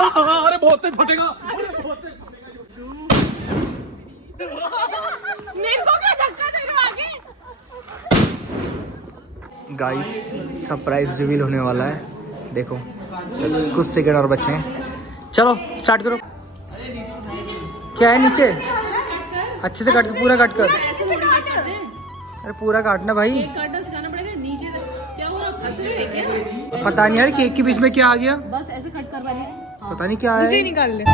अरे बहुत तेज फटेगा। मेरे को क्या धक्का दे रहे हो आगे? गाइस सरप्राइज रिवील होने वाला है, देखो कुछ सेकंड और बचे हैं। चलो स्टार्ट करो। क्या है नीचे? अच्छे से काट के, पूरा काट कर। अरे पूरा काटना भाई। पता नहीं यार केक के बीच में क्या आ गया। बस ऐसे कट कर वाली। पता नहीं क्या है। निकाल ले।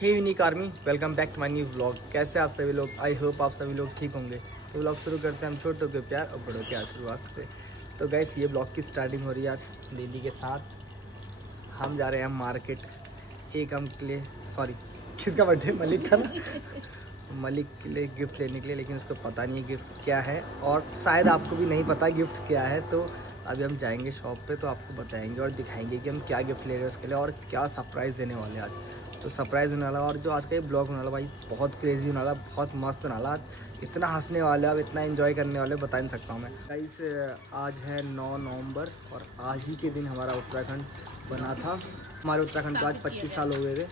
Hey unique army, welcome back to my new vlog. कैसे आप सभी लोग? आई होप आप सभी लोग ठीक होंगे। तो व्लॉग शुरू करते हैं हम छोटों के प्यार और बड़ों के आशीर्वाद से। तो गैस ये ब्लॉग की स्टार्टिंग हो रही है आज दीदी के साथ। हम जा रहे हैं मार्केट एक हम के लिए, सॉरी किसका बर्थडे? मलिक का ना। मलिक के लिए गिफ्ट लेने के लिए, लेकिन उसको पता नहीं है गिफ्ट क्या है और शायद आपको भी नहीं पता गिफ्ट क्या है। तो अभी हम जाएंगे शॉप पे, तो आपको बताएंगे और दिखाएंगे कि हम क्या गिफ्ट ले रहे हैं उसके लिए और क्या सरप्राइज़ देने वाले हैं आज। तो सरप्राइज़ होने वाला और जो आज का ये ब्लॉग होने वाला भाई बहुत क्रेजी होने वाला, बहुत मस्त होने वाला। इतना हंसने वाले और इतना एंजॉय करने वाले बता नहीं सकता हूँ मैं। गाइस आज है 9 नवंबर और आज ही के दिन हमारा उत्तराखंड बना था। हमारे उत्तराखंड को आज 25 साल हो गए थे।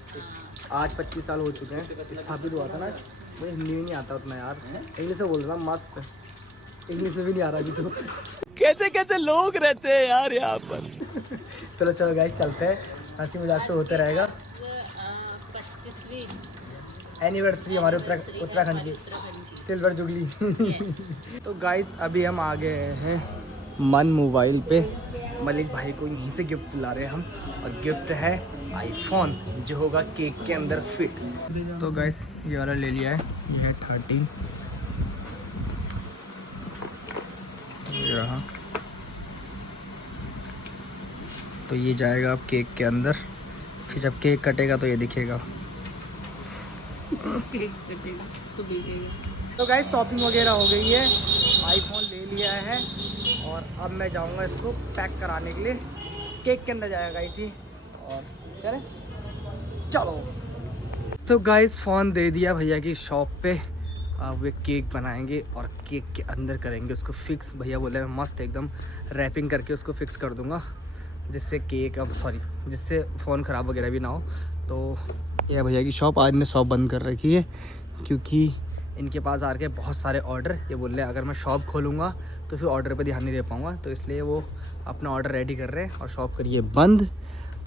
आज 25 साल हो चुके हैं, स्थापित हुआ था ना। मुझे हिंदी में नहीं आता उतना यार, इंग्लिश में बोलता मस्त। इंग्लिश में भी नहीं आ रहा अभी तो। कैसे कैसे लोग रहते हैं यार यहाँ पर। चलो चलो गाइस चलते हैं, हंसी मजाक तो होता रहेगा। 25वीं एनिवर्सरी हमारे उत्तराखंड की सिल्वर जुबली। तो गाइस अभी हम आ गए हैं मन मोबाइल पे। मलिक भाई को यहीं से गिफ्ट ला रहे हैं हम और गिफ्ट है आईफोन जो होगा केक के अंदर फिट। तो गाइस ये वाला ले लिया है, ये है 13 ये रहा। तो ये जाएगा अब केक के अंदर, फिर जब केक कटेगा तो ये दिखेगा। तो गाइस शॉपिंग वगैरह हो गई है, आईफोन ले लिया है और अब मैं जाऊंगा इसको पैक कराने के लिए। केक के अंदर जाएगा इसी और चले चलो। तो गाइस फ़ोन दे दिया भैया की शॉप पे। अब वे केक बनाएंगे और केक के अंदर करेंगे उसको फिक्स। भैया बोले मैं मस्त एकदम रैपिंग करके उसको फिक्स कर दूंगा, जिससे केक जिससे फ़ोन ख़राब वगैरह भी ना हो। तो यह भैया की शॉप, आज ने शॉप बंद कर रखी है क्योंकि इनके पास आ के बहुत सारे ऑर्डर। ये बोल रहे अगर मैं शॉप खोलूँगा तो फिर ऑर्डर पे ध्यान नहीं दे पाऊँगा, तो इसलिए वो अपना ऑर्डर रेडी कर रहे हैं और शॉप करिए बंद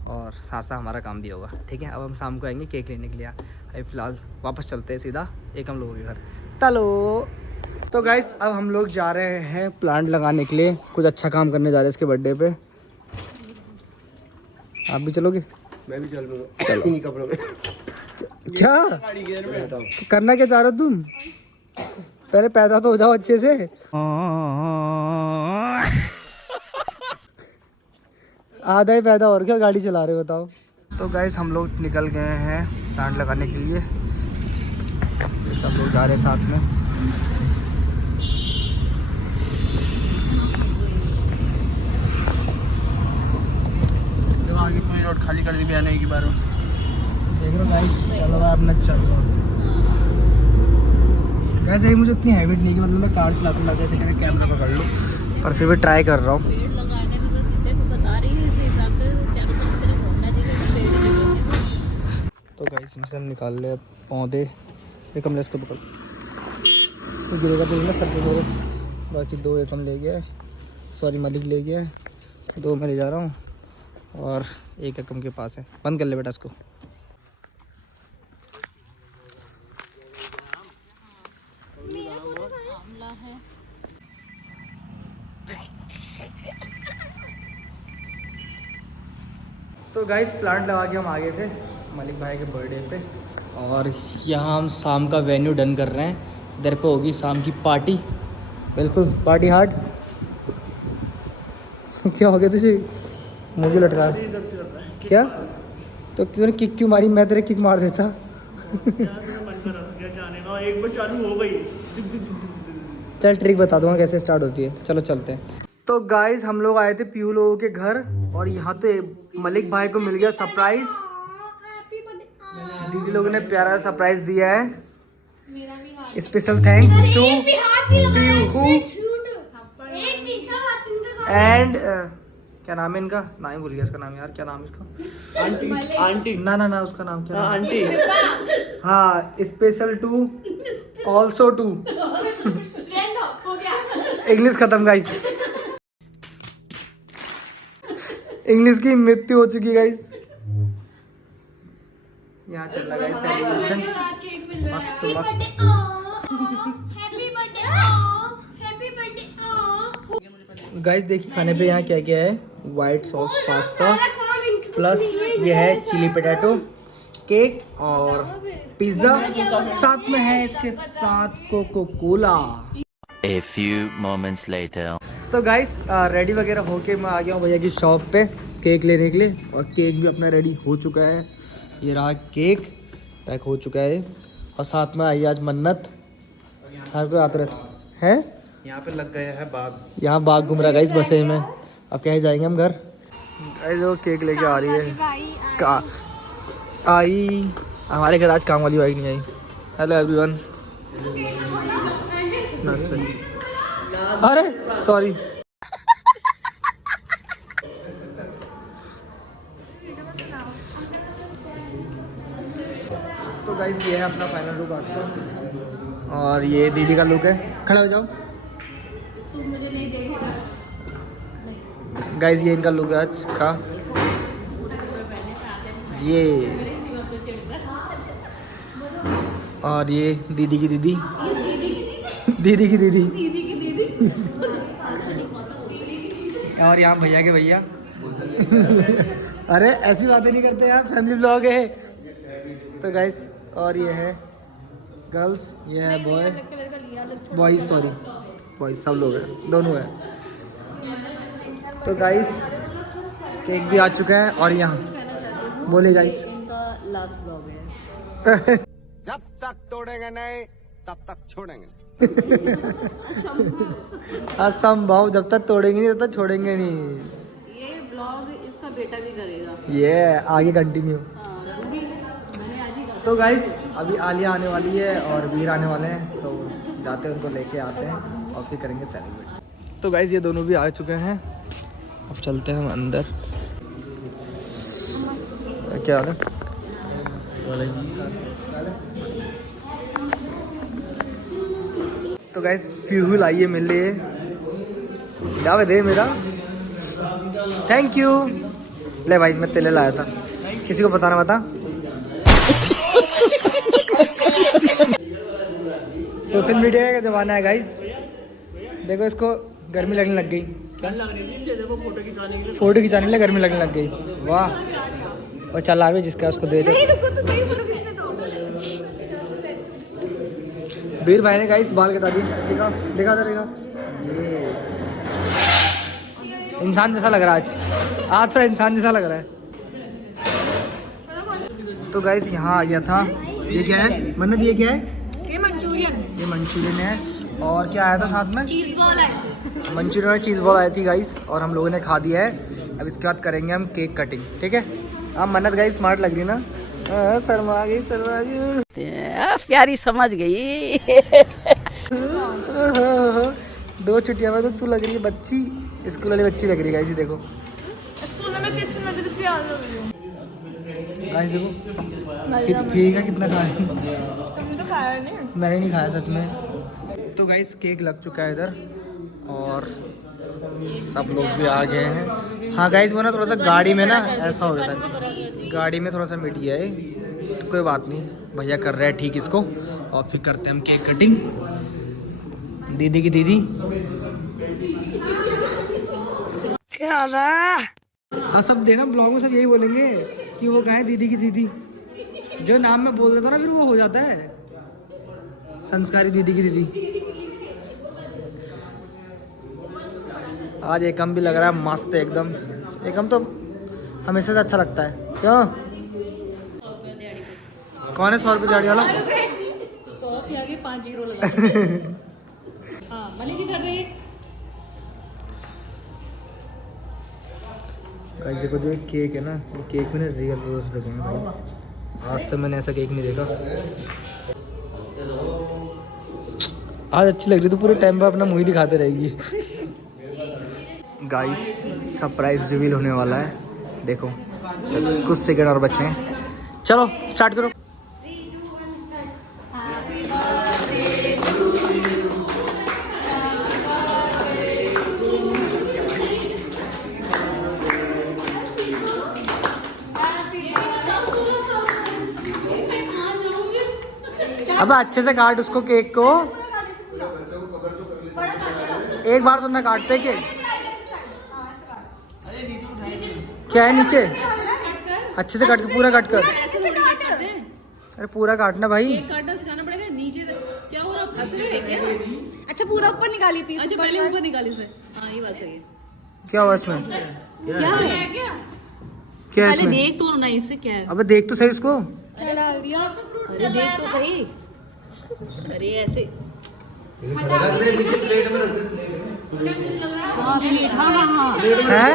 और साथ साथ हमारा काम भी होगा। ठीक है, अब हम शाम को आएंगे केक लेने के लिए। अभी फ़िलहाल वापस चलते हैं सीधा एक हम लोगों के घर। चलो तो गाइस अब हम लोग जा रहे हैं प्लांट लगाने के लिए, कुछ अच्छा काम करने जा रहे हैं इसके बर्थडे पे। आप भी चलोगे? मैं भी चलूंगा इन्हीं कपड़ों में। क्या करना क्या चाह रहे हो तुम? पहले पैदा तो हो जाओ अच्छे से। आधा ही पैदा और क्या गाड़ी चला रहे हो बताओ। तो गाइस हम लोग निकल गए हैं प्लांट लगाने के लिए, सब लोग जा रहे हैं साथ में। आगे पूरी रोड खाली कर दी आने की बार। देख रहे हो गाइस, चलो भाई अपना चलो। गाइस ये मुझे इतनी हैबिट नहीं कि मतलब मैं कार चलाता हूँ जैसे कि कैमरा पकड़ लूँ, पर फिर भी ट्राई कर रहा हूँ। पेड़ लगाने में तो जितने तू बता रही है इस हिसाब से चारों तरफ तेरे घूमना चाहिए, पेड़ लगेंगे। तो गाइस इनसे हम निकाल ले पौधे। एक हम ले इसको पकड़, तो गिरेगा तो ना सर पे। बाकी 2 एकम ले गया है, सॉरी मलिक ले गया है, 2 मैं ले जा रहा हूँ और 1 एकम के पास है। बंद कर ले बेटा इसको। मामला है तो गाइस प्लांट लगा के हम आ गए थे मलिक भाई के बर्थडे पे और यहाँ हम शाम का वेन्यू डन कर रहे हैं। इधर पे होगी शाम की पार्टी, बिल्कुल पार्टी हार्ड। क्या हो गया तुझे? मुझे लट रहा क्या? तो तूने किक क्यों मारी? मैं तेरे किक मार देता। एक बार चालू हो गई। चल ट्रिक बता दूंगा कैसे स्टार्ट होती है, चलो चलते हैं। तो गाइस हम लोग आए थे पीयू लोगों के घर और यहाँ तो मलिक भाई को मिल गया सरप्राइज। दीदी लोगों ने प्यारा सरप्राइज दिया है। Special thanks to Piyu and क्या नाम है इनका? नाम ही भूल गया इसका नाम यार, क्या नाम है इसका? आंटी आंटी ना उसका नाम क्या नाम? आंटी हाँ, special to, also to. English खत्म गाइस, इंग्लिश की मृत्यु हो चुकी गाइस। यहाँ चल रहा है सेलिब्रेशन, मस्त मस्त। गाइस देखिए खाने पे यहाँ क्या क्या है, व्हाइट सॉस पास्ता प्लस ये है चिली पोटैटो, केक और पिज्जा, साथ में है इसके साथ Coca Cola. A few moments later. तो गाइस रेडी वगैरह होके मैं आ गया हूँ भैया की शॉप पे केक लेने के लिए, और केक भी अपना रेडी हो चुका है। ये रहा केक, पैक हो चुका है, और साथ में आई आज मन्नत। हर कोई आते रहता है, यहाँ पे लग गया है बाग। यहाँ बाग घूम रहा है गाइस बसे में। अब क्या जाएंगे हम घर। गाइस वो केक लेके आ रही है, का आई हमारे घर आज काम वाली बाइक नहीं आई। हेलो एवरीवन, अरे सॉरी। तो गाइस ये है अपना फाइनल लुक आज का, और ये दीदी का लुक है। खड़ा हो जाओ गाइस, ये इनका लुक है आज का। ये और ये दीदी की दीदी, दीदी की दीदी, और यहाँ भैया के भैया। अरे ऐसी बातें नहीं करते यार, फैमिली व्लॉग है। तो गाइस और ये है गर्ल्स, ये है बॉय, बॉयज सॉरी, बॉयज सब लोग हैं, दोनों है। तो गाइस केक भी आ चुका है, और यहाँ बोले गाइस लास्ट ब्लॉग है। जब तक तोड़ेंगे नहीं तब तक छोड़ेंगे। असंभव, जब तक तोड़ेंगे नहीं तब तक छोड़ेंगे नहीं। ये ब्लॉग इसका बेटा भी करेगा। ये आगे कंटिन्यू। हाँ, जरूरी मैंने आज ही कहा। तो गाइस अभी आलिया आने वाली है और वीर आने वाले हैं, तो जाते हैं उनको लेके आते हैं और फिर करेंगे सेलिब्रेट। तो गाइस ये दोनों भी आ चुके हैं, अब चलते हैं हम अंदर। क्या हाल है? तो गाइस फ्यूल आइए मिल लिए, क्या दे मेरा, थैंक यू। ले भाई मैं तेले लाया था, किसी को बताना बता। सोशल मीडिया का जमाना है गाइस, देखो इसको गर्मी लगने लग गई। क्या लग रही थी देखो, फोटो खिंचाने के लिए। फोटो खिंचाने के लिए गर्मी लगने लग गई, वाह। और चल आ रही जिसका उसको दे दो। वीर भाई ने गाइस बाल कटा दिए, दिखा दिखा दिखा, इंसान जैसा लग रहा है आज थोड़ा इंसान जैसा लग रहा है। तो गाइस यहाँ आ गया था, ये क्या है मन्नत, ये क्या है? ये मंचूरियन, ये मंचूरियन है, और क्या आया था साथ में? चीज बॉल आए थे। मंचूरियन और चीज़ बॉल आई थी गाइस, और हम लोगों ने खा दिया है। अब इसके बाद करेंगे हम केक कटिंग, ठीक है। आप मन्नत गाइस स्मार्ट लग रही ना, शर्मा गई शर्मा गई, प्यारी समझ गई। 2 छुट्टियां में तो तू लग रही है बच्ची, स्कूल वाली बच्ची लग रही है गाइस। देखो स्कूल में मैं किचन में भी तैयार हो गई हूं गाइस, देखो ठीक है कितना खाया। तुमने तो खाया नहीं। मैंने नहीं खाया सच में। तो गाइस केक लग चुका है इधर, और सब लोग भी आ गए हैं। हाँ गाइस वो ना थोड़ा सा गाड़ी में ना ऐसा हो गया था, गाड़ी में थोड़ा सा मिट गया है, कोई बात नहीं, भैया कर रहे हैं ठीक इसको, और फिर करते हैं हम केक कटिंग। दीदी की दीदी क्या हाँ सब देना ब्लॉग में सब यही बोलेंगे कि वो कहाँ है दीदी की दीदी, जो नाम में बोल देता ना फिर वो हो जाता है संस्कारी दीदी की दीदी। आज एकम भी लग रहा है मस्त एकदम, एकम तो हमेशा से अच्छा लगता है। क्यों कौन है 100 रुपये दिहाड़ी वाला? 100 के आगे 5 जीरो लगा। हाँ मनी किधर गई? गाइस देखो जो केक है ना, ये केक में ना रियल रोज लगे हैं गाइस, आज तो मैंने ऐसा केक नहीं देखा। आज अच्छी लग रही तो पूरे टाइम पे अपना मुंह दिखाते रहेगी। गाइस सरप्राइज रिवील होने वाला है, देखो बस कुछ सेकंड और बचे हैं। चलो स्टार्ट करो। अब अच्छे से काट उसको, केक को एक बार तुमने काटते केक। क्या है नीचे? अच्छे से काट के, पूरा काट कर। अरे पूरा काटना भाई। काटना सिखाना पड़ेगा। नीचे क्या हो रहा, फंस रहे हैं क्या? अच्छा पूरा ऊपर निकाली पीस। अच्छा पहले ऊपर निकाली से। हाँ ये बात सही है। क्या हुआ इसमें? क्या है क्या? क्या है पहले इसमें? देख तो नहीं इससे क्या है। अबे देख तो सही इसको। क्या डाल दिया? अरे देख तो सही। अरे ऐसे है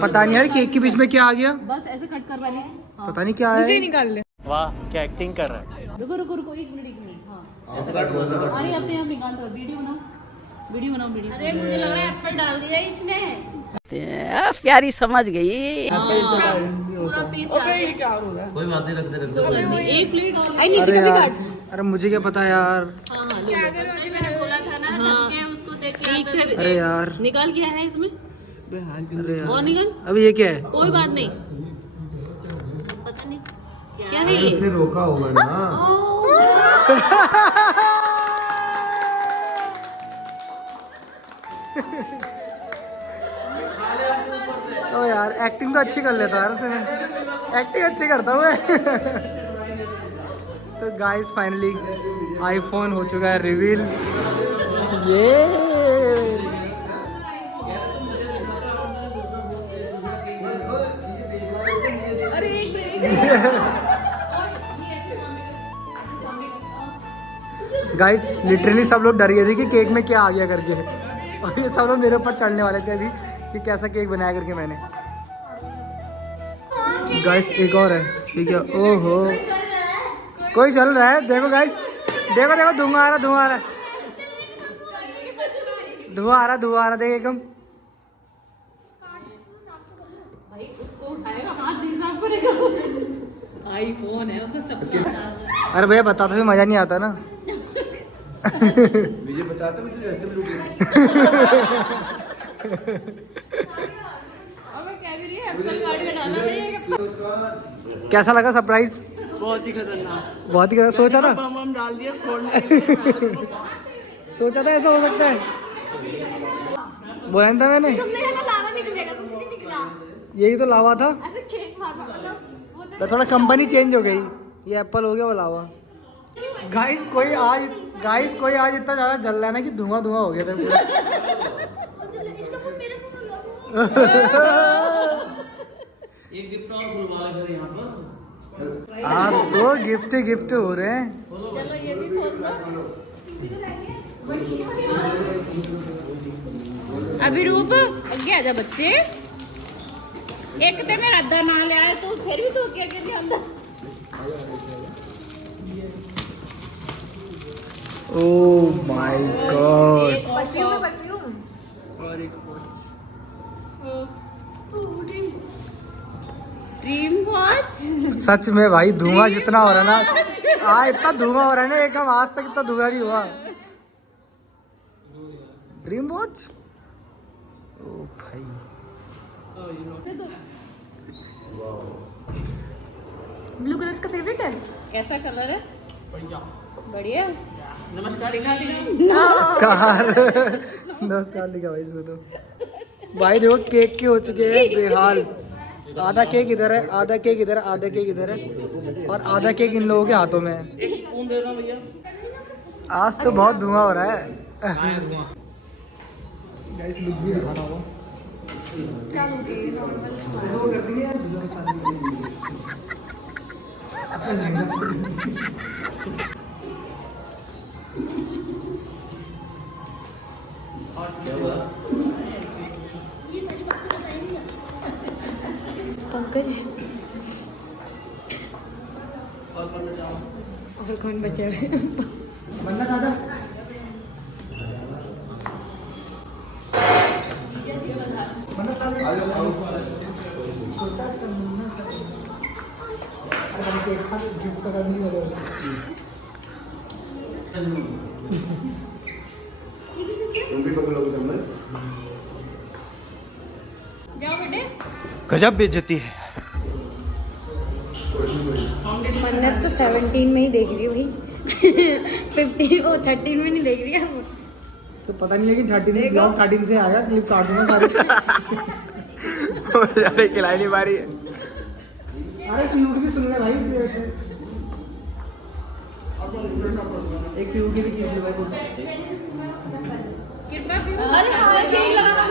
पता नहीं यार केक के बीच में क्या आ गया। बस ऐसे कट कर पहले। पता नहीं क्या है। निकाल ले। वाह क्या एक्टिंग कर रहा है। रुको रुको रुको, एक मिनट। हाँ अरे अपने आप निकाल दो। वीडियो बनाओ वीडियो। अरे मुझे लग रहा है एप्पल डाल दिया इसने। प्यारी समझ गई। पूरा पीस कोई बात नहीं, रखते रखते। एक प्लेट और। आई नीचे का भी काट। अरे मुझे क्या पता यार। हाँ मैंने बोला था ना, रख उसको देख के ठीक से अरे यार निकाल क्या है इसमें। अरे यार और निकाल। अभी ये क्या है? कोई बात नहीं। पता नहीं क्या है ये। रोका होगा ना। ओ यार एक्टिंग तो अच्छी कर लेता है यार उसने, एक्टिंग अच्छी करता हूँ मैं। तो गाइस फाइनली आईफोन हो चुका है रिवील। ये गाइस लिटरली सब लोग डर गए थे कि केक में क्या आ गया करके, और ये सब लोग मेरे ऊपर चढ़ने वाले थे अभी कि कैसा केक बनाया करके मैंने। गाइस एक और है, ठीक है। ओहो कोई चल रहा है, देखो गाइस, देखो देखो धुआं आ रहा, धुआं आ रहा, धुआं आ रहा, धुआं आ रहा, देख एकदम। आईफोन है उसका सब। अरे भैया बता तो मजा नहीं आता ना। मुझे बताता, मुझे रास्ते में रुके। कैसा लगा सरप्राइज? बहुत ही खतरनाक। बहुत ही सोचा था, बम डाल दिया सोचा था ऐसा हो सकता है, बोला था मैंने। लावा निकलेगा, कुछ नहीं निकला। यही तो लावा था। ऐसे केक मारा मतलब वो तो तो थोड़ा कंपनी चेंज हो गई, ये एप्पल हो गया वो लावा। गाइस कोई आज इतना ज्यादा जल रहा है ना कि धुआं धुआं हो गया था पूरा। इसका फोन मेरे फोन में लगा। एक गिफ्ट और खुलवा फिर यहाँ पर। आज तो गिफ्ट गिफ्ट हो रहे हैं। चलो ये भी खोल दो। अभिरूप आगे आजा बच्चे। एक ते मेरा अद्धा ना ले आया तू, फिर भी तू क्या कर अंदर। Oh my God. परफ्यूम और एक ड्रीम वॉच। सच में भाई धुआं जितना हो रहा है ना, इतना धुआं हो रहा है ना, एकदम आज तक इतना धुआं नहीं हुआ। ड्रीम वॉच, ओ भाई ब्लू कलर का फेवरेट है। कैसा कलर है? बढ़िया। नमस्कार लिखा दिखा। नमस्कार नमस्कार लिखा भाई इसमें तो। भाई देखो केक के हो चुके हैं बेहाल। आधा केक इधर है, आधा केक इधर है, आधा केक इधर है, और आधा केक इन लोगों के हाथों में है। स्पून दे रहा भैया। आज तो बहुत धुआं हो रहा है। गाइस लुक भी दिखाना होगा। क्या लूंगी नॉर्मल। वो करती है धुआं के साथ। पंकज और कौन बचे हुए? बनना चाहता जाओ बेटे। गजब बेइज्जती है। मन्नत तो 17 में ही देख रही है भाई 15 वो 13 में नहीं देख रही है वो। तो पता नहीं लेकिन 13 ब्लॉग 13 से आया क्लिप काट दूंगा सारे। अरे खिलाई नहीं पा रही है। अरे क्यूट भी सुन ले भाई एक क्यूट की भी खींच लो भाई। अरे हाँ यही लगा था।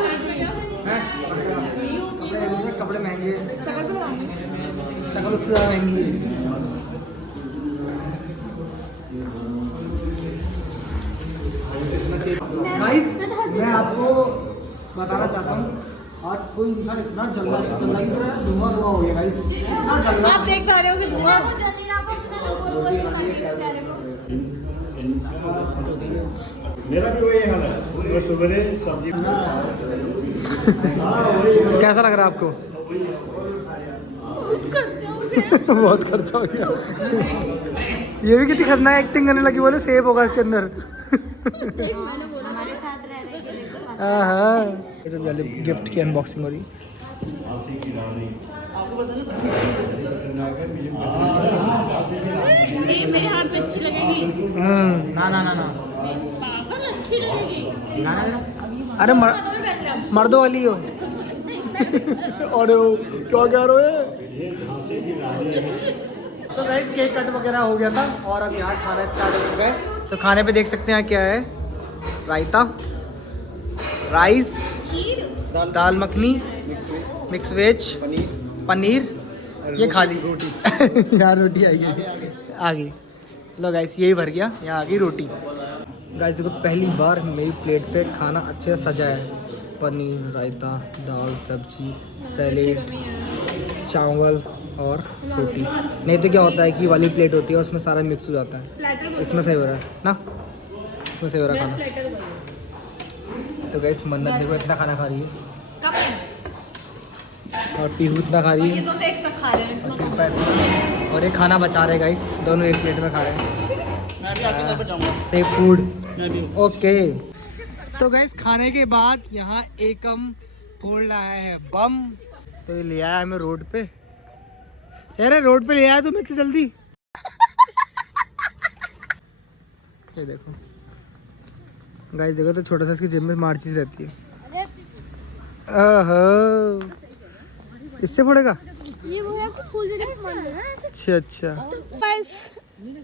कपड़े महंगे शकल उससे ज़्यादा महंगी है। गाइस मैं आपको बताना चाहता हूँ आज कोई इंसान इतना जल रहा है कि पूरा धुआं धुआं हो गया गाइस। इतना जल रहा आप देख पा रहे हो कि धुआं मेरा भी वही हाल है। सुबह सब्जी कैसा लग रहा है आपको? बहुत खर्चा हो गया। ये भी कितनी खतरनाक एक्टिंग करने लगी, बोले सेब होगा इसके अंदर। हमारे साथ रह रहे हाँ गिफ्ट की अनबॉक्सिंग हो रही। ये मेरे हाथ में अच्छी लगेगी। ना ना ना ना पागल अच्छी लगेगी। अरे मर्दों वाली हो। अरे वो क्या कह रहे हो? तो गाइस केक कट वगैरह हो गया था और अब यहाँ खाना स्टार्ट हो चुका है। तो खाने पे देख सकते हैं क्या है, रायता, राइस, दाल मखनी, मिक्स वेज, पनीर, ये खाली रोटी। यार रोटी आ गई। लो गाइस यही भर गया, यहाँ आ गई रोटी। गाइस देखो पहली बार मेरी प्लेट पे खाना अच्छे से सजा है। पनीर, रायता, दाल, सब्जी, सैलेड, चावल और रोटी। नहीं तो क्या होता है कि वाली प्लेट होती है उसमें सारा मिक्स हो जाता है। इसमें सही हो रहा है ना, इसमें सही हो रहा है खाना। तो गाइस मन्नत देखो इतना खाना खा रही है और पीहू इतना खा रही है और कृपा इतना, और ये खाना बचा रहे गाइस, दोनों एक प्लेट में खा रहे हैं। Safe food okay. तो गाइस खाने के बाद यहाँ एकम फोड़ लाया है बम। तो ये ले आया हमें रोड पे। अरे रोड पे ले आया तुम इतनी जल्दी। ये देखो गाइस, देखो तो छोटा सा इसकी जेब में मार्चिस रहती है। इससे फोड़ेगा ये वो है कि फूल जगह अच्छा अच्छा।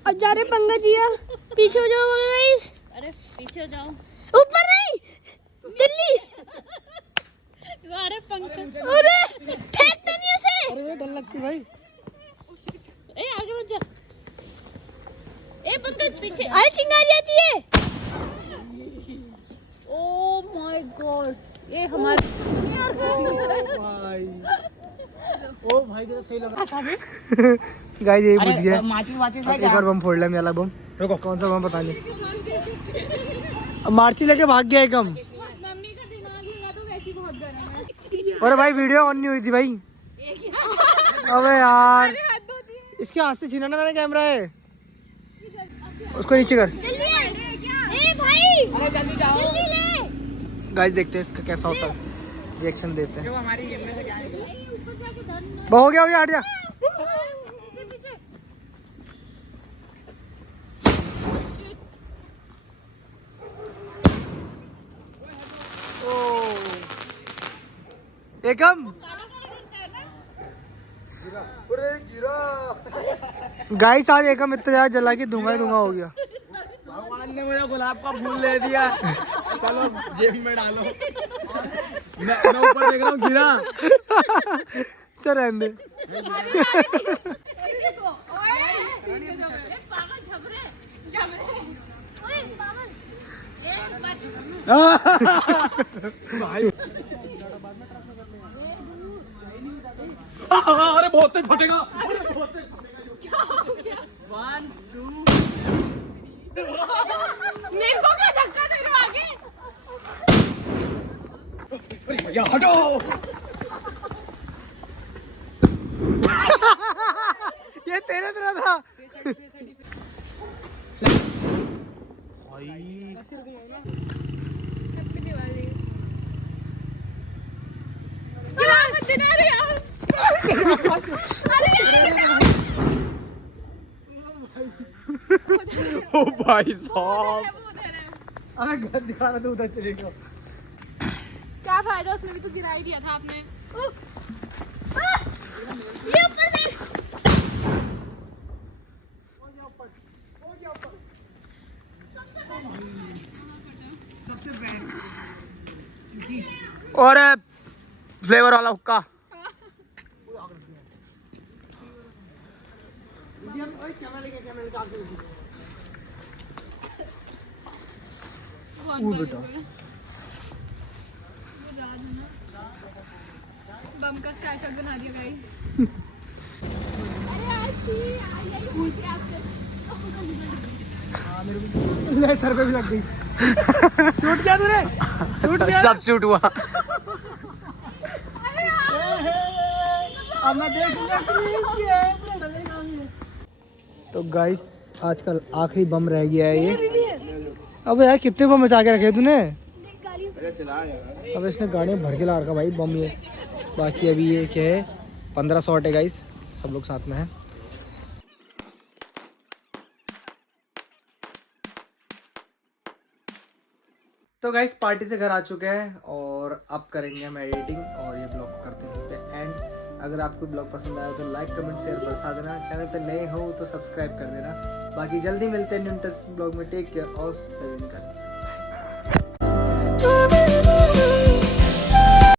अब जा रहे पंगा जिया, पीछे हो जाओ गाइस। अरे पीछे हो जाओ। ऊपर नहीं, दिल्ली। अरे पंकज, अरे फेंकते नहीं उसे। अरे डर लगती भाई। ए आगे मत जा। ए पंकज पीछे। अरे चिंगारी आती है। ओ माय गॉड, ये हमारे ओ भाई तो सही लगा। गाइस ये बुझ गया। एक और बम फोड़ लिया मेरा बम। रुको कौन सा बम पता नहीं। अब मार्ची लेके भाग गया एकम। मम्मी का दिमाग हिला तो वैसे ही बहुत गर्म है। अरे भाई वीडियो ऑन नहीं हुई थी भाई। अबे यार इसके हाथ से छीना ना मैंने कैमरा है। उसको नीचे कर। जल्दी ए भाई, अरे जल्दी जाओ, जल्दी ले। गाइस देखते हैं इसका कैसा होता है, रिएक्शन देते हैं। हो गया हट जा। एकम गाइस आज एकम इतना ज्यादा जला कि धुआं ही धुआं हो गया। भगवान ने मुझे गुलाब का फूल ले दिया। चलो जेब में डालो। मैं ऊपर देख रहा हूँ गिरा। चल रहने दे। अरे बहुत तेज फटेगा। मेरे को क्या धक्का दे रहे हो आगे? भैया हटो। ये तेरे तरह था। ओ भाई साहब, अरे घर दिखा रहा था उधर चलेगा। क्या फायदा, उसमें भी तो गिरा ही दिया था आपने। ये ऊपर से और फ्लेवर वाला हुक्का। बेटा बम का स्टैचू बना दिया गाइस। सर पे भी लग गई। शूट किया तूने? सब शूट हुआ। अब मैं देखूंगा तो गाइस आजकल आखिरी बम रह गया है ये। अब यार कितने बम मचा के रखे तूने? अब इसने गाड़ियाँ भर के ला रखा भाई बम ये। बाकी अभी ये क्या है 15 शॉट है गाइस, सब लोग साथ में हैं। तो गाइस पार्टी से घर आ चुके हैं और अब करेंगे हम एडिटिंग और ये ब्लॉग करते हैं एंड। अगर आपको ब्लॉग पसंद आया तो लाइक कमेंट शेयर बरसा देना। चैनल पे नए हो तो सब्सक्राइब कर देना। बाकी जल्दी मिलते हैं न्यू इंटरेस्टिंग ब्लॉग में। टेक केयर और